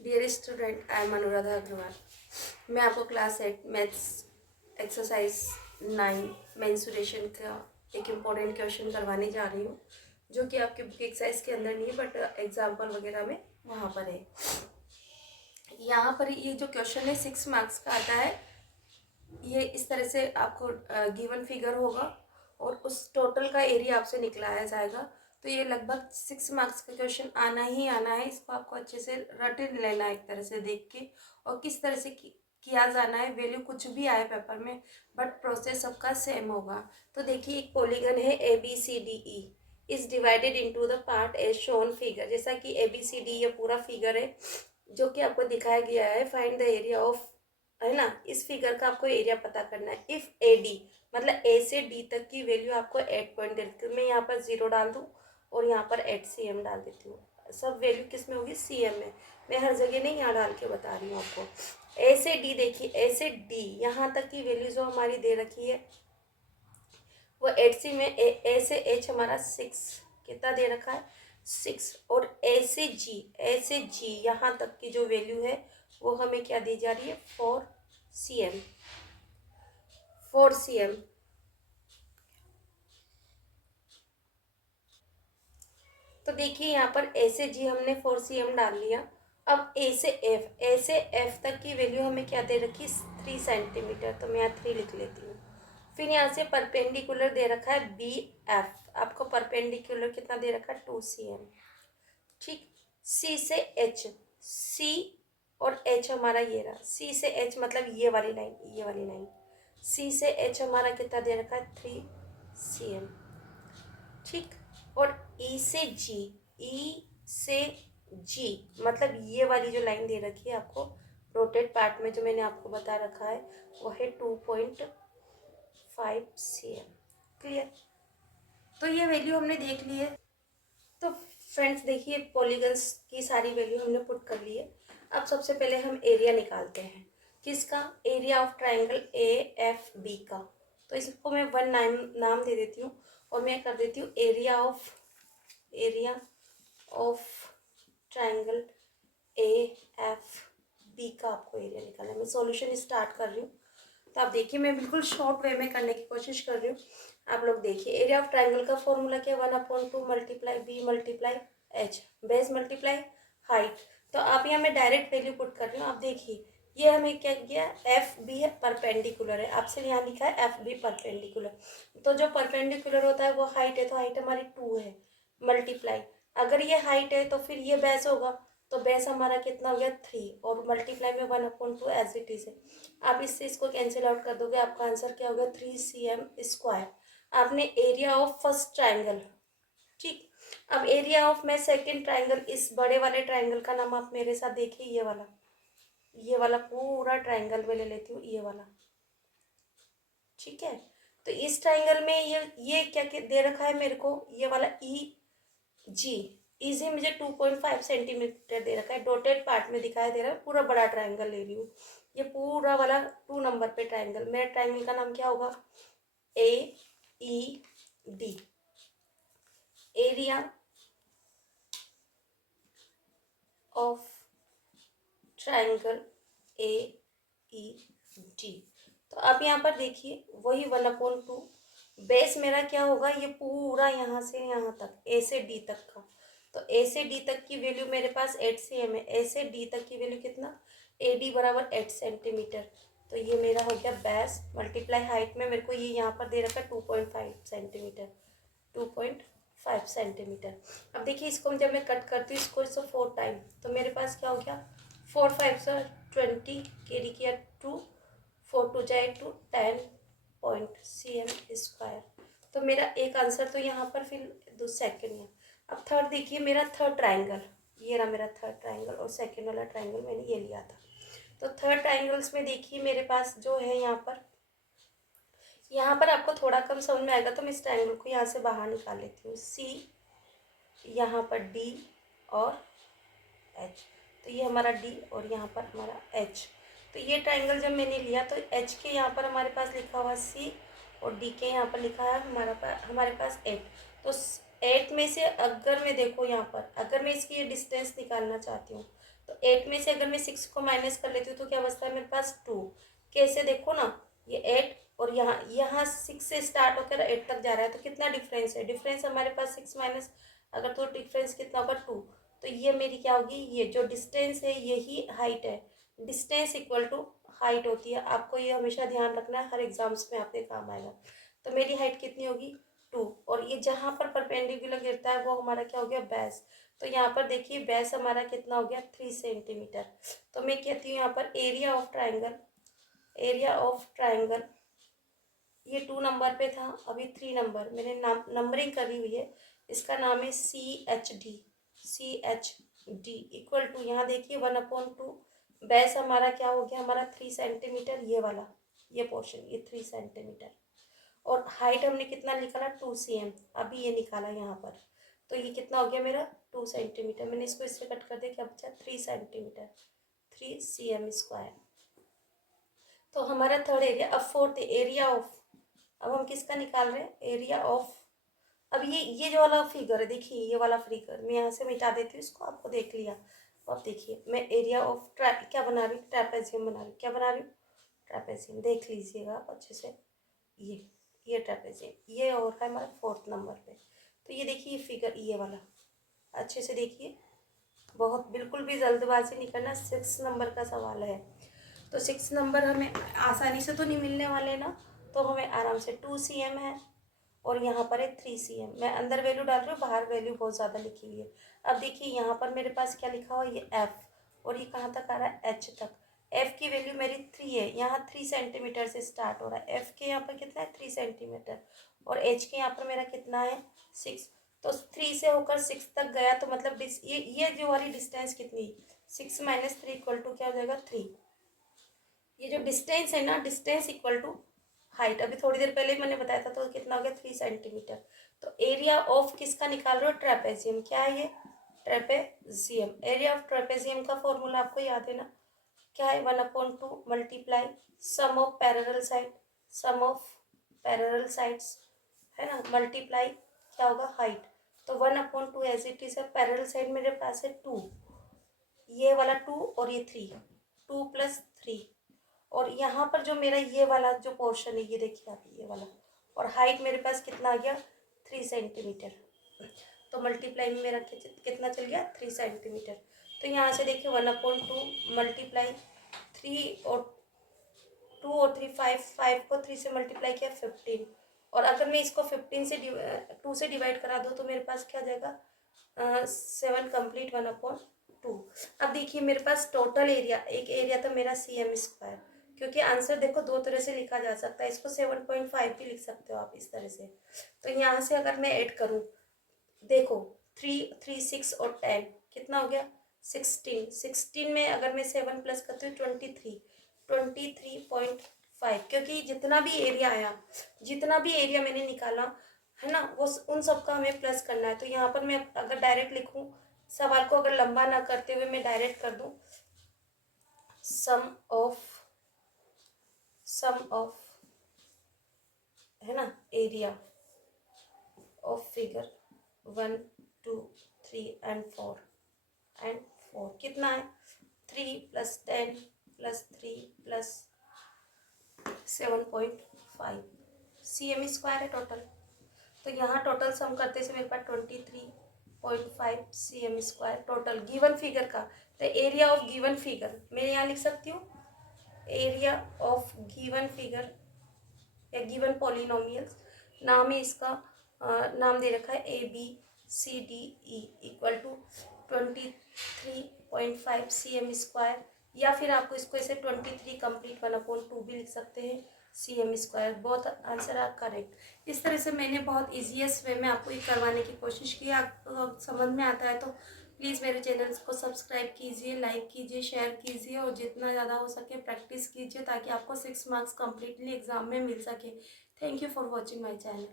Dear student, I am Anuradha Agarwal. मैं आपको class 8 maths exercise 9 mensuration का एक इम्पोर्टेंट क्वेश्चन करवाने जा रही हूँ, जो कि आपकी बुक एक्सरसाइज के अंदर नहीं है बट एग्जाम्पल वगैरह में वहाँ पर है। यहाँ पर ये जो क्वेश्चन है 6 मार्क्स का आता है। ये इस तरह से आपको गिवन फिगर होगा और उस टोटल का एरिया आपसे निकलाया जाएगा। तो ये लगभग 6 मार्क्स का क्वेश्चन आना ही आना है। इसको आपको अच्छे से रट लेना है एक तरह से देख के, और किस तरह से किया जाना है। वैल्यू कुछ भी आए पेपर में बट प्रोसेस सबका सेम होगा। तो देखिए, एक पॉलीगन है ABCDE is divided into the part as shown figure. जैसा कि ABCD ये पूरा फिगर है जो कि आपको दिखाया गया है। फाइंड द एरिया ऑफ, है ना। इस फिगर का आपको एरिया पता करना है। इफ AD मतलब A से D तक की वैल्यू आपको 8 पॉइंट दे देती हूँ। मैं यहाँ पर 0 डाल दूँ और यहाँ पर 8 CM डाल देती हूँ। सब वैल्यू किस में होगी? CM में। मैं हर जगह नहीं यहाँ डाल के बता रही हूँ आपको। A से D देखिए, A से D यहाँ तक की वैल्यू जो हमारी दे रखी है वो 8C में A से H हमारा 6 कितना दे रखा है? 6। और A से G यहाँ तक की जो वैल्यू है वो हमें क्या दी जा रही है? 4CM। 4CM। तो देखिए यहाँ पर A से G हमने 4CM डाल लिया। अब A से F तक की वैल्यू हमें क्या दे रखी? 3 सेंटीमीटर। तो मैं यहाँ 3 लिख लेती हूँ। फिर यहाँ से परपेंडिकुलर दे रखा है BF। आपको परपेंडिकुलर कितना दे रखा है? 2CM। ठीक। C से H, C और H हमारा ये रहा। C से H मतलब ये वाली लाइन। C से H हमारा कितना दे रखा है? 3CM। ठीक। और E से G मतलब ये वाली जो लाइन दे रखी है आपको रोटेट पार्ट में, जो मैंने आपको बता रखा है वो है 2.5CM। क्लियर? तो ये वैल्यू हमने देख ली है। तो फ्रेंड्स देखिए, पॉलीगन्स की सारी वैल्यू हमने पुट कर ली है। अब सबसे पहले हम एरिया निकालते हैं। किसका? एरिया ऑफ ट्राइंगल AFB का। तो इसको मैं 1 नाम दे देती हूँ और मैं कर देती हूँ एरिया ऑफ ट्राइंगल AFB का। आपको एरिया निकालना है। मैं सॉल्यूशन स्टार्ट कर रही हूँ, तो आप देखिए, मैं बिल्कुल शॉर्ट वे में करने की कोशिश कर रही हूँ। आप लोग देखिए, एरिया ऑफ ट्राइंगल का फॉर्मूला क्या? 1/2 multiply B multiply H, base multiply height. तो आप यहाँ मैं डायरेक्ट वैल्यू पुट कर रही हूँ। आप देखिए, ये हमें क्या किया? FB है, परपेंडिकुलर है। आपसे यहाँ लिखा है FB परपेंडिकुलर। तो जो परपेंडिकुलर होता है वो हाइट है, तो हाइट हमारी 2 है। मल्टीप्लाई, अगर ये हाइट है तो फिर ये बेस होगा, तो बेस हमारा कितना हो गया? 3। और मल्टीप्लाई में 1/2 एज इट इज है। आप इससे इसको कैंसिल आउट कर दोगे, आपका आंसर क्या होगा? 3CM square. आपने एरिया ऑफ फर्स्ट ट्राइंगल। ठीक। अब एरिया ऑफ मैं सेकंड ट्राइंगल, इस बड़े वाले ट्राइंगल का नाम आप मेरे साथ देखिए, ये वाला पूरा ट्राइंगल में ले लेती हूँ, ये वाला। ठीक है। तो इस ट्राइंगल में ये क्या दे रखा है मेरे को? ये वाला EG। इजी मुझे 2.5 सेंटीमीटर दे रखा है। डॉटेड पार्ट में दिखाई दे रहा है। पूरा बड़ा ट्राइंगल ले रही हूँ। ये पूरा वाला 2 नंबर पे ट्राइंगल, मेरे ट्राइंगल का नाम क्या होगा? AED। Area of triangle AED। तो आप यहाँ पर देखिए, वही 1/2। बेस मेरा क्या होगा? ये पूरा यहाँ से यहाँ तक, A से D तक का। तो A से D तक की वैल्यू मेरे पास 8CM है। A से D तक की वैल्यू कितना? AD बराबर 8 सेंटीमीटर। तो ये मेरा हो गया बेस मल्टीप्लाई हाइट में मेरे को ये यहाँ पर दे रखा है 2.5 सेंटीमीटर। 2.5 सेंटीमीटर। अब देखिए, इसको जब मैं कट करती हूँ इसको 4 टाइम, तो मेरे पास क्या हो गया? 4 5 सर 20, कैरी किया 2, 4 2 जाए 2, 10.CM स्क्वायर। तो मेरा एक आंसर तो यहाँ पर फिर दो सेकेंड है। अब थर्ड देखिए, मेरा थर्ड ट्राइंगल, ये रहा मेरा थर्ड ट्राइंगल, और सेकेंड वाला ट्राइंगल मैंने ये लिया था। तो थर्ड ट्राइंगल्स में देखिए मेरे पास जो है यहाँ पर आपको थोड़ा कम समझ में आएगा, तो मैं इस ट्राइंगल को यहाँ से बाहर निकाल लेती हूँ। C, यहाँ पर D और H। तो ये हमारा D और यहाँ पर हमारा H। तो ये ट्राइंगल जब मैंने लिया तो H के यहाँ पर हमारे पास लिखा हुआ C और D के यहाँ पर लिखा है हमारे पास 8। तो 8 में से अगर मैं देखो यहाँ पर, अगर मैं इसकी ये डिस्टेंस निकालना चाहती हूँ तो 8 में से अगर मैं 6 को माइनस कर लेती हूँ तो क्या बचता है मेरे पास 2। कैसे देखो ना, ये 8 और यहाँ यहाँ 6 से स्टार्ट होकर 8 तक जा रहा है, तो कितना डिफरेंस है, डिफरेंस हमारे पास 6 माइनस अगर, तो डिफरेंस कितना होगा 2। तो ये मेरी क्या होगी, ये जो डिस्टेंस है यही हाइट है। डिस्टेंस इक्वल टू हाइट होती है, आपको ये हमेशा ध्यान रखना है, हर एग्जाम्स में आपके काम आएगा। तो मेरी हाइट कितनी होगी 2, और ये जहाँ पर परपेंडिकुलर गिरता है वो हमारा क्या हो गया बेस। तो यहाँ पर देखिए बेस हमारा कितना हो गया 3 सेंटीमीटर। तो मैं कहती हूँ यहाँ पर area of triangle, area of triangle ये 2 नंबर पे था, अभी 3 नंबर मैंने नंबरिंग करी हुई है, इसका नाम है CHD। CHD इक्वल टू, यहाँ देखिए 1/2, बेस हमारा क्या हो गया हमारा 3 सेंटीमीटर, ये वाला ये पोर्शन ये 3 सेंटीमीटर, और हाइट हमने कितना निकाला 2 cm, अभी ये निकाला यहाँ पर। तो ये कितना हो गया मेरा 2 सेंटीमीटर, मैंने इसको इससे कट कर दिया, क्या बचा 3 सेंटीमीटर, 3 cm स्क्वायर। तो हमारा थर्ड एरिया। अब फोर्थ एरिया ऑफ, अब हम किसका निकाल रहे हैं, एरिया ऑफ। अब ये जो वाला फिगर है देखिए, ये वाला फिगर मैं यहाँ से मिटा देती हूँ इसको, आपको देख लिया। अब देखिए मैं एरिया ऑफ क्या बना रही हूँ, ट्रेपेजियम बना रही हूँ, क्या बना रही हूँ ट्रेपेजियम, देख लीजिएगा अच्छे से। ये ट्रेपेजियम ये और है हमारा 4th नंबर पे। तो ये देखिए ये फिगर ये वाला अच्छे से देखिए, बहुत बिल्कुल भी जल्दबाजी नहीं करना, 6 नंबर का सवाल है। तो 6 नंबर हमें आसानी से तो नहीं मिलने वाले ना, तो हमें आराम से 2 cm है, और यहाँ पर है 3 cm। मैं अंदर वैल्यू डाल रही हूँ, बाहर वैल्यू बहुत ज़्यादा लिखी हुई है। अब देखिए यहाँ पर मेरे पास क्या लिखा हुआ है, ये F, और ये कहाँ तक आ रहा है H तक। F की वैल्यू मेरी 3 है, यहाँ 3 सेंटीमीटर से स्टार्ट हो रहा है, F के यहाँ पर कितना है 3 सेंटीमीटर, और H के यहाँ पर मेरा कितना है 6। तो 3 से होकर 6 तक गया, तो मतलब ये जो वाली डिस्टेंस कितनी, 6 माइनस 3 इक्वल टू क्या हो जाएगा 3। ये जो डिस्टेंस है ना, डिस्टेंस इक्वल टू हाइट, अभी थोड़ी देर पहले मैंने बताया था, तो कितना हो गया 3 सेंटीमीटर। तो एरिया ऑफ किसका निकाल रहे हो, ट्रेपेजियम। क्या है ये ट्रेपेजियम, एरिया ऑफ ट्रेपेजियम का फॉर्मूला आपको याद है ना, क्या है 1/2 multiply sum of parallel side, sum of parallel sides है ना, मल्टीप्लाई क्या होगा हाइट। तो 1/2 एज इट इज है, पैरेलल साइड मेरे पास है 2, ये वाला 2 और ये 3, 2 + 3, और यहाँ पर जो मेरा ये वाला जो पोर्शन है ये देखिए आप ये वाला, और हाइट मेरे पास कितना आ गया 3 सेंटीमीटर। तो मल्टीप्लाई में मेरा कितना चल गया 3 सेंटीमीटर। तो यहाँ से देखिए 1/2 मल्टीप्लाई 3 और 2 और 3 5 को 3 से मल्टीप्लाई किया 15, और अगर मैं इसको 15 से 2 से डिवाइड करा दूँ तो मेरे पास क्या जाएगा 7 कंप्लीट 1/2। अब देखिए मेरे पास टोटल एरिया, एक एरिया था मेरा cm², क्योंकि आंसर देखो 2 तरह से लिखा जा सकता है, इसको 7.5 भी लिख सकते हो आप इस तरह से। तो यहाँ से अगर मैं ऐड करूँ, देखो 3 3 6 और 10 कितना हो गया 16, 16 में अगर मैं 7 प्लस करती हूँ 23.5, क्योंकि जितना भी एरिया आया, जितना भी एरिया मैंने निकाला है ना, वो उन सब का हमें प्लस करना है। तो यहाँ पर मैं अगर डायरेक्ट लिखूँ, सवाल को अगर लंबा ना करते हुए मैं डायरेक्ट कर दूँ, सम ऑफ है ना एरिया ऑफ फिगर 1 2 3 एंड 4 कितना है 3 + 10 + 3 + 7.5 cm² है टोटल। तो यहाँ टोटल सम करते से मेरे पास 23.5 cm² टोटल गिवन फिगर का। तो एरिया ऑफ गिवन फिगर मैं यहाँ लिख सकती हूँ, एरिया ऑफ गिवन फिगर या गिवन पॉलिनोमियल्स, नाम है इसका, नाम दे रखा है ABCDE इक्वल टू 23.5 cm², या फिर आपको इसको ऐसे 23 कंप्लीट 1/2 भी लिख सकते हैं cm²। बहुत आंसर आप करेक्ट। इस तरह से मैंने बहुत ईजीएस्ट वे में आपको ये करवाने की कोशिश की। आपको समझ में आता है तो प्लीज़ मेरे चैनल को सब्सक्राइब कीजिए, लाइक कीजिए, शेयर कीजिए, और जितना ज़्यादा हो सके प्रैक्टिस कीजिए, ताकि आपको 6 मार्क्स कम्प्लीटली एग्जाम में मिल सके। Thank you for watching my channel.